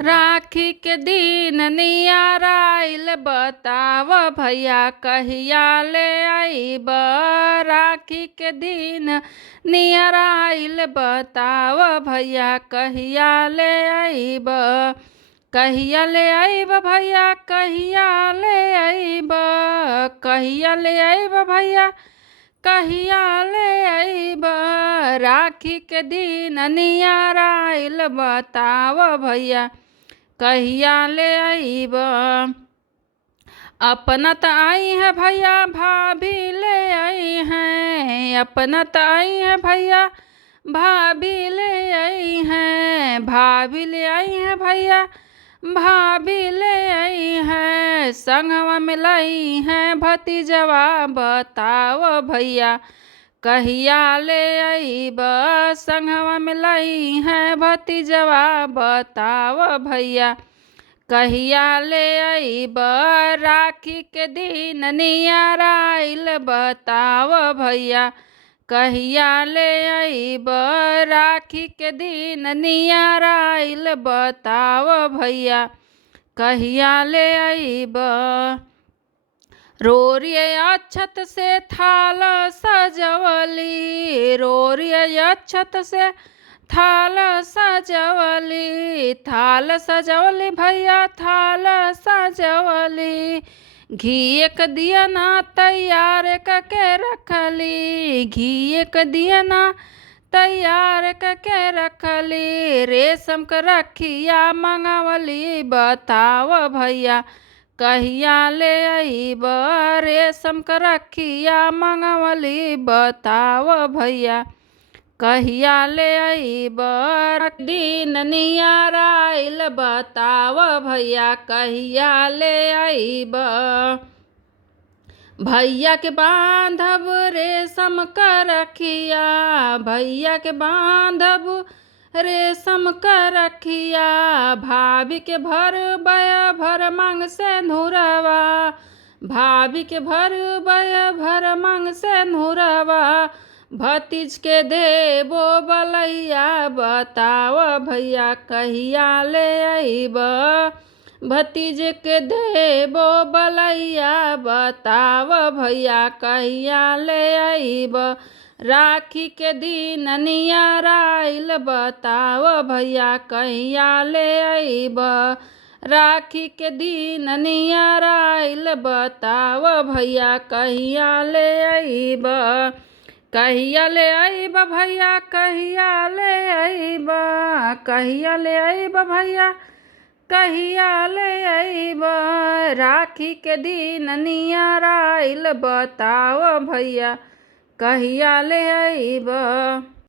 राखी के दिन नियर आइल बताव भैया कहिया ले आइब। राखी के दिन नियर आइल बताव भैया कहिया ले आइब। कहिया ले आइब भैया कहिया ले आइब। कहिया ले आइब भैया कहिया ले आइब। राखी के दिन नियर आइल बताव भैया कहिया ले आइब। अपना त आई है भैया भाभी ले आई हैं। अपना त आई है भैया भाभी ले आई हैं। भाभी ले आई है भैया भाभी ले आई है। संगवा में लाई है भतीजवा बताव भैया कहिया ले आइब। संगवा में लाई है भतीजवा बताव भैया कहिया ले आइब। राखी के दिन नियर आइल बताव भैया कहिया ले आइब। राखी के दिन नियर आइल बताव भैया कहिया ले आइब। रोरिये अक्षत से थाल सजवली। रोरिये अक्षत से थाल सजवली। थाल सजवली भैया थाल सजवली। घी एक दिया ना तैयार करके रखली। घी एक दिया ना तैयार करके रखली। रेशम का रखिया मंगवली बताव भैया कहिया ले आइब। रेशम का रखिया मंगवली बताव भैया कहिया ले आइब। दिन नियर आइल बताव भैया कहिया ले आइब। भैया के बांधब रेशम का रखिया। भैया के बांधब रेशम का रखिया। भाभी के भर बय भर मांग से नूरवा। भाभी के भर बय भर मांग से नूरवा। भतीज के देबो बलैया बताव भैया कहिया ले आइब। भतीज के देबो बलैया बताव भैया कहिया ले आइब। राखी के दिन नियर आइल बताव भैया कहिया ले आइब। राखी के दिन नियर आइल बताव भैया कहिया ले आइब। कहिया ले आइब भैया कहिया ले आइब। कहिया ले आइब भैया कहिया ले आइब। राखी के दिन नियर आइल बताव भैया कहिया ले आइब।